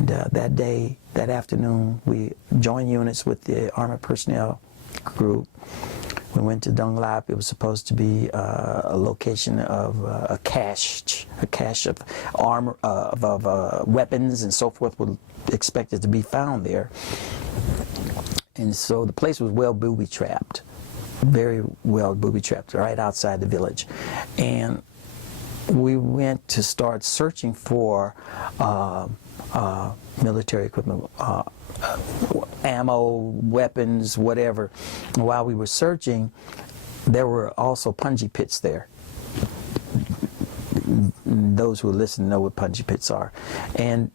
And that afternoon, we joined units with the Armored Personnel Group. We went to Dung Lap. It was supposed to be a location of a cache of armor, of weapons and so forth was expected to be found there. And so the place was well booby-trapped, very well booby-trapped, right outside the village. And we went to start searching for military equipment, ammo, weapons, whatever. And while we were searching, there were also punji pits there. Those who listen know what punji pits are. And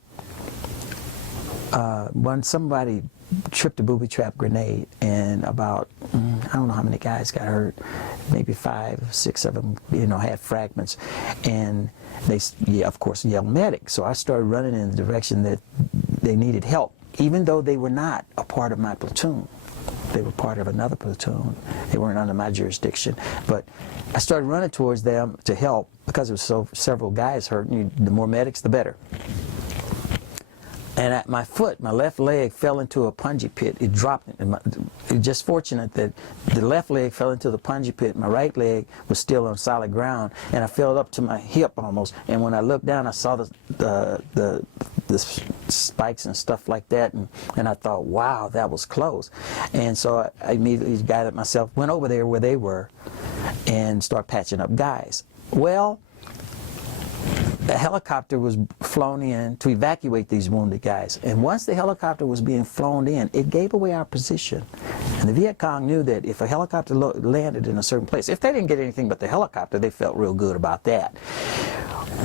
when somebody tripped a booby-trap grenade, and about, I don't know how many guys got hurt, maybe 5, 6 of them, had fragments, and they, of course, yelled medic. So I started running in the direction that they needed help, even though they were not a part of my platoon. They were part of another platoon. They weren't under my jurisdiction. But I started running towards them to help because there was several guys hurt, and the more medics, the better. And at my foot, my left leg fell into a punji pit. It dropped. It was just fortunate that the left leg fell into the punji pit. My right leg was still on solid ground, and I fell up to my hip almost. And when I looked down, I saw the spikes and stuff like that, and I thought, wow, that was close. And so I immediately guided myself, went over there where they were, and started patching up guys. Well, a helicopter was flown in to evacuate these wounded guys. And once the helicopter was being flown in, it gave away our position. And the Viet Cong knew that if a helicopter landed in a certain place, if they didn't get anything but the helicopter, they felt real good about that.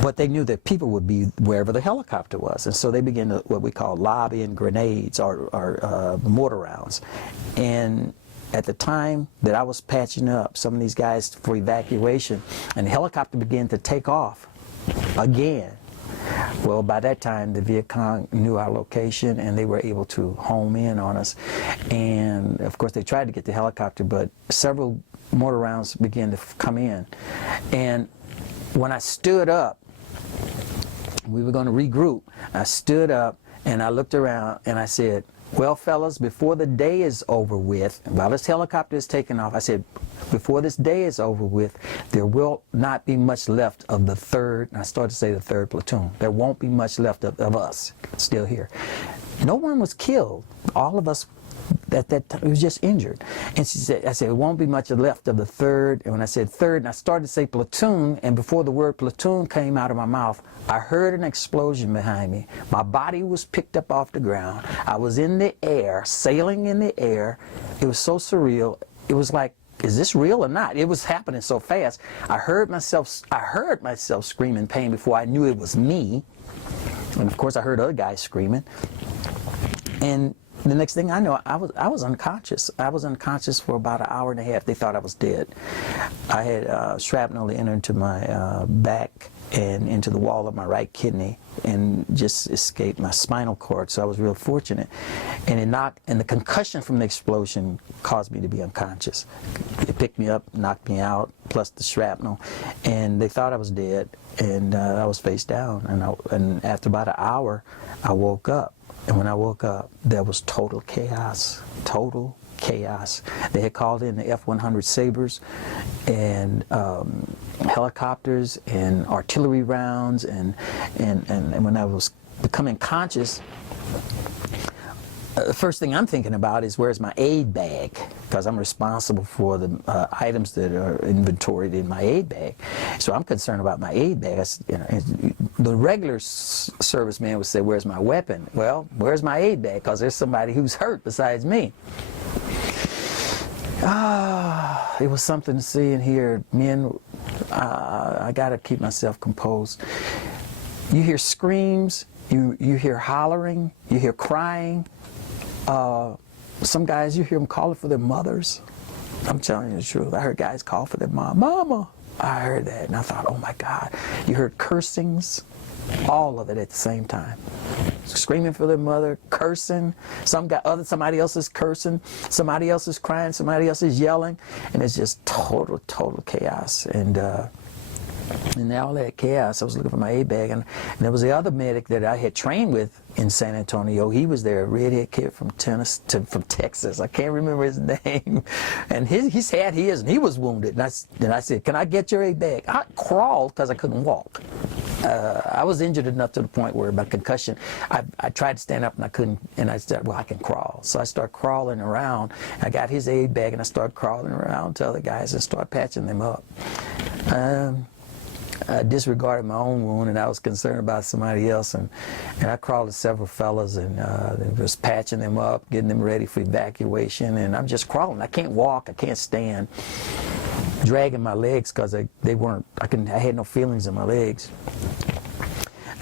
But they knew that people would be wherever the helicopter was. And so they began to, what we call lobbing grenades or mortar rounds. And at the time that I was patching up some of these guys for evacuation, and the helicopter began to take off again. Well, by that time, the Viet Cong knew our location, and they were able to home in on us. And of course, they tried to get the helicopter, but several mortar rounds began to come in. And when I stood up, we were going to regroup. I stood up and I looked around and I said, well, fellas, before the day is over with, while this helicopter is taking off, I said, before this day is over with, there will not be much left of the third, and I started to say the third platoon. There won't be much left of us still here. No one was killed. All of us at that time, it was just injured. And she said, I said, it won't be much left of the third. And when I said third, and I started to say platoon, and before the word platoon came out of my mouth, I heard an explosion behind me. My body was picked up off the ground. I was in the air, sailing in the air. It was so surreal. It was like, is this real or not? It was happening so fast. I heard myself scream in pain before I knew it was me. And of course, I heard other guys screaming. And the next thing I know, I was unconscious. I was unconscious for about an hour and a half. They thought I was dead. I had shrapnel enter into my back and into the wall of my right kidney, and just escaped my spinal cord. So I was real fortunate. And the concussion from the explosion caused me to be unconscious. It picked me up, knocked me out, plus the shrapnel, and they thought I was dead. And I was face down. And after about an hour, I woke up. And when I woke up, there was total chaos. Total chaos. They had called in the F-100 Sabres and helicopters and artillery rounds, and when I was becoming conscious, the first thing I'm thinking about is, where's my aid bag? Because I'm responsible for the items that are inventoried in my aid bag. So I'm concerned about my aid bag. The regular serviceman would say, where's my weapon? Well, where's my aid bag? Because there's somebody who's hurt besides me. It was something to see and hear. Men, I got to keep myself composed. You hear screams, you hear hollering, you hear crying. Some guys, you hear them calling for their mothers. I'm telling you the truth. I heard guys call for their mom. Mama! I heard that, and I thought, oh my God. You heard cursings, all of it at the same time. Screaming for their mother, cursing. Somebody else is cursing. Somebody else is crying. Somebody else is yelling. And it's just total chaos. And And all that chaos, I was looking for my A-bag, and there was the other medic that I had trained with in San Antonio. He was there, a redhead kid from Texas. I can't remember his name. And he had his, and he was wounded. And I said, can I get your A-bag? I crawled because I couldn't walk. I was injured enough to the point where by concussion, I tried to stand up and I couldn't, and I said, well, I can crawl. So I started crawling around. I got his aid bag and I started crawling around to other guys and started patching them up. I disregarded my own wound and I was concerned about somebody else, and I crawled to several fellas and was patching them up, getting them ready for evacuation, and I'm just crawling. I can't walk, I can't stand, dragging my legs because I had no feelings in my legs.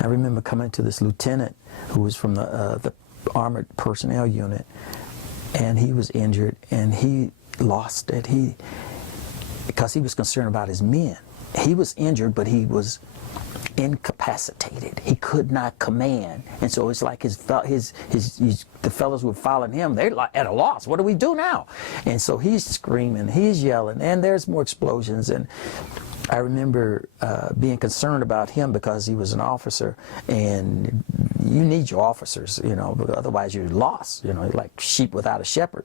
I remember coming to this lieutenant who was from the armored personnel unit, and he was injured and he lost it. Because he was concerned about his men. He was injured, but he was incapacitated. He could not command, and so it's like the fellows were following him. They're like at a loss. What do we do now? And so he's screaming, he's yelling, and there's more explosions. And I remember being concerned about him because he was an officer, and you need your officers, you know, otherwise you're lost. You know, like sheep without a shepherd.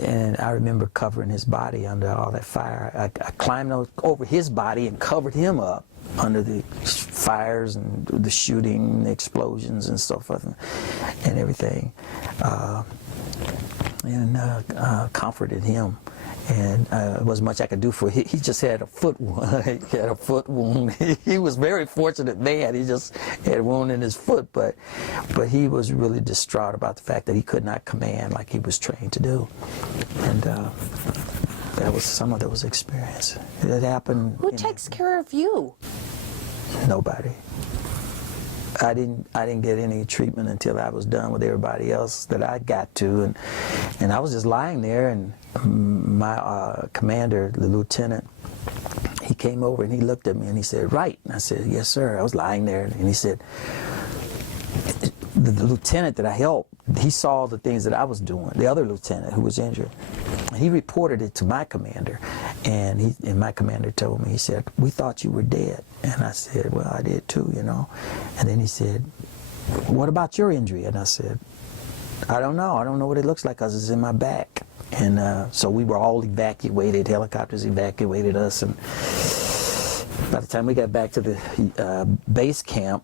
And I remember covering his body under all that fire. I climbed over his body and covered him up under the fires and the shooting, the explosions and so forth and everything. Comforted him. And it wasn't much I could do for him. He just had a foot wound. He had a foot wound. He was a very fortunate man. He just had a wound in his foot, but he was really distraught about the fact that he could not command like he was trained to do. And that was some of those experience. It happened. Who takes care of you? Nobody. I didn't get any treatment until I was done with everybody else that I got to, and I was just lying there, and my commander, the lieutenant, he came over and he looked at me and he said, "Wright," and I said, "Yes, sir." I was lying there, and he said, the lieutenant that I helped, he saw the things that I was doing, the other lieutenant who was injured. He reported it to my commander, and my commander told me, he said, "We thought you were dead." And I said, "Well, I did too, you know." And then he said, "What about your injury?" And I said, "I don't know. I don't know what it looks like because it's in my back." And so we were all evacuated. Helicopters evacuated us, and by the time we got back to the base camp,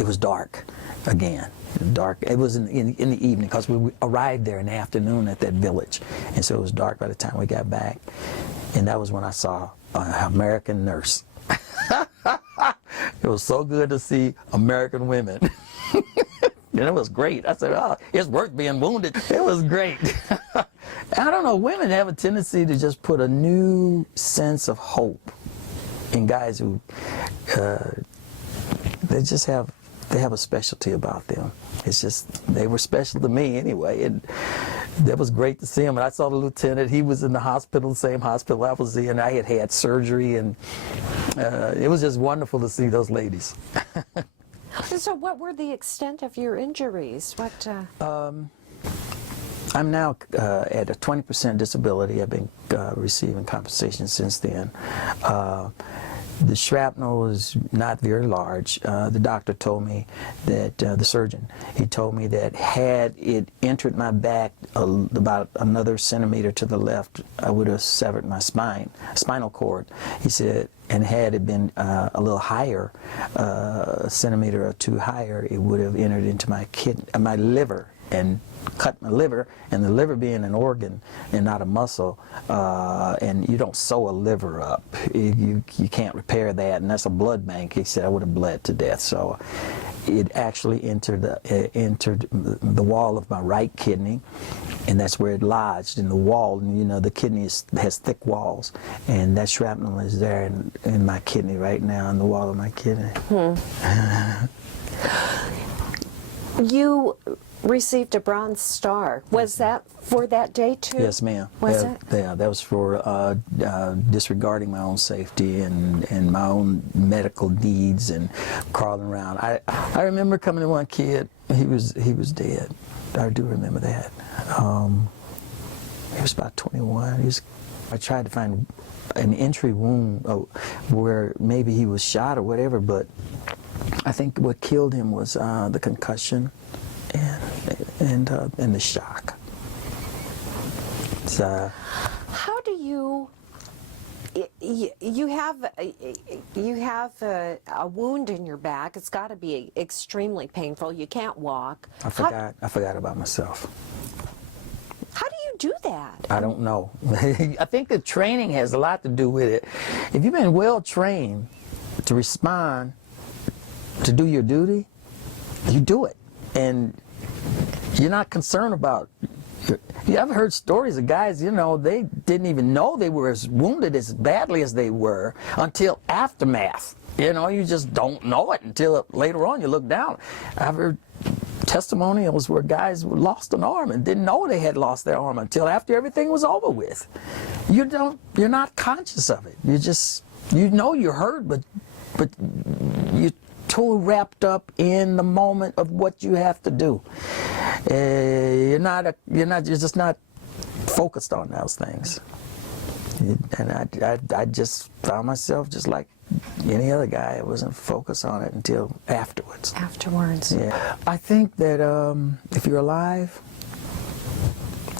it was dark again. Dark. It was in the evening because we arrived there in the afternoon at that village, and so it was dark by the time we got back. And that was when I saw an American nurse. It was so good to see American women. And it was great. I said, "Oh, it's worth being wounded." It was great. I don't know, women have a tendency to just put a new sense of hope in guys who they have a specialty about them. It's just, they were special to me anyway, and that was great to see him. And I saw the lieutenant. He was in the hospital, the same hospital I was in. I had surgery, and it was just wonderful to see those ladies. So what were the extent of your injuries? I'm now at a 20% disability. I've been receiving compensation since then. The shrapnel was not very large. The doctor told me that, the surgeon, he told me that had it entered my back about another centimeter to the left, I would have severed my spinal cord. He said, and had it been a little higher, a centimeter or two higher, it would have entered into my liver and cut my liver, and the liver being an organ and not a muscle, and you don't sew a liver up. You can't repair that, and that's a blood bank. He said I would have bled to death. So it actually entered the wall of my right kidney, and that's where it lodged in the wall. And you know, the kidney has thick walls, and that shrapnel is there in my kidney right now, in the wall of my kidney. You received a Bronze Star. Was that for that day too? Yes, ma'am. Was it? Yeah, that was for disregarding my own safety and my own medical needs and crawling around. I remember coming to one kid. He was dead. I do remember that. He was about 21. He was I tried to find an entry wound where maybe he was shot or whatever, but I think what killed him was the concussion and the shock. So, How do you have a wound in your back? It's got to be extremely painful. You can't walk. I forgot about myself. How do you do that? I don't know. I think the training has a lot to do with it. If you've been well trained to respond, to do your duty, you do it. And you're not concerned about. I've heard stories of guys, you know, they didn't even know they were as wounded as badly as they were until aftermath. You know, you just don't know it until later on you look down. I've heard testimonials where guys lost an arm and didn't know they had lost their arm until after everything was over with. You're not conscious of it. You know you're hurt, but you're too wrapped up in the moment of what you have to do. You're just not focused on those things. And I just found myself just like any other guy. I wasn't focused on it until afterwards. Afterwards. Yeah. I think that if you're alive,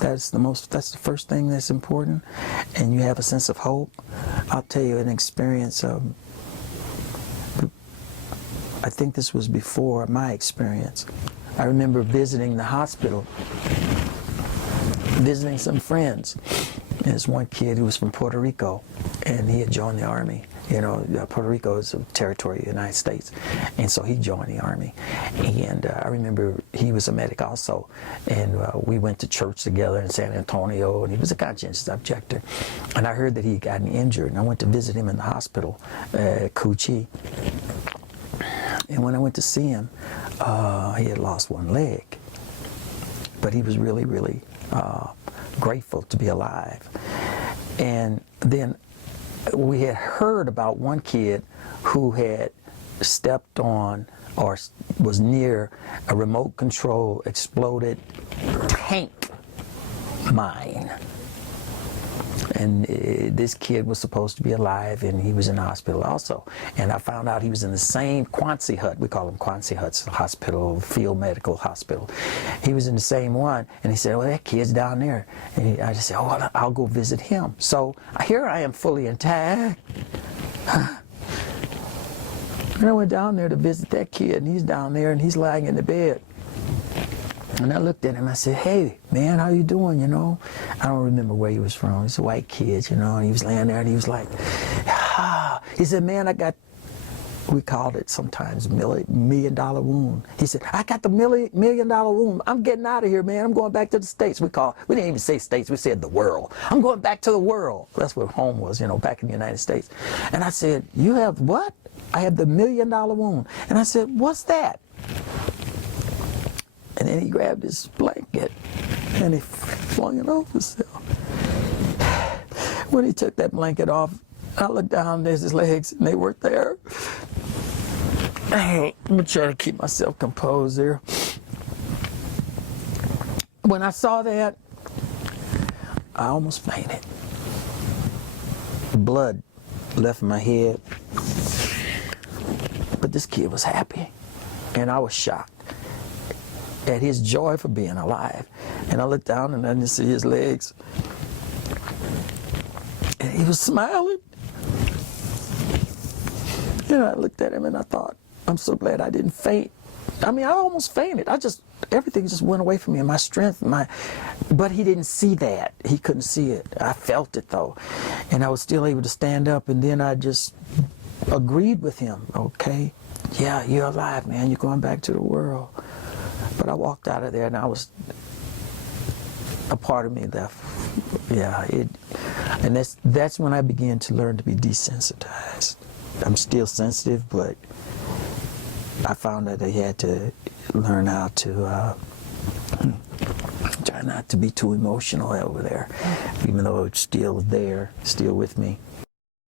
that's the first thing that's important, and you have a sense of hope. I'll tell you an experience. I think this was before my experience. I remember visiting the hospital, visiting some friends. There's one kid who was from Puerto Rico, and he had joined the Army. You know, Puerto Rico is a territory of the United States, and so he joined the Army. And I remember he was a medic also, and we went to church together in San Antonio, and he was a conscientious objector. And I heard that he had gotten injured, and I went to visit him in the hospital, Cuchi. And when I went to see him, he had lost one leg. But he was really, really grateful to be alive. And then we had heard about one kid who had stepped on or was near a remote control exploded tank mine. And this kid was supposed to be alive, and he was in the hospital also. And I found out he was in the same Quansi hut. We call them Quansi huts, hospital, field medical hospital. He was in the same one, and he said, well, that kid's down there. And I just said, oh, well, I'll go visit him. So here I am fully intact. And I went down there to visit that kid, and he's down there, and he's lying in the bed. And I looked at him, I said, hey, man, how you doing, you know? I don't remember where he was from. He's a white kid, you know, and he was laying there, and he was like, ah. He said, man, I got, we called it sometimes $1 million wound. He said, I got the $1 million wound. I'm getting out of here, man. I'm going back to the States. We didn't even say States, we said the world. I'm going back to the world. That's where home was, you know, back in the United States. And I said, you have what? I have the $1 million wound. And I said, what's that? And then he grabbed his blanket and he flung it over himself. When he took that blanket off, I looked down, there's his legs, and they weren't there. I'm gonna try to keep myself composed there. When I saw that, I almost fainted. Blood left my head. But this kid was happy, and I was shocked at his joy for being alive. And I looked down and I didn't see his legs. And he was smiling. And I looked at him and I thought, I'm so glad I didn't faint. I mean, I almost fainted. Everything just went away from me, my strength, but he didn't see that. He couldn't see it. I felt it though. And I was still able to stand up, and then I just agreed with him. Okay, yeah, you're alive, man. You're going back to the world. But I walked out of there, and a part of me left. Yeah, and that's when I began to learn to be desensitized. I'm still sensitive, but I found that I had to learn how to try not to be too emotional over there, even though it's still there, still with me.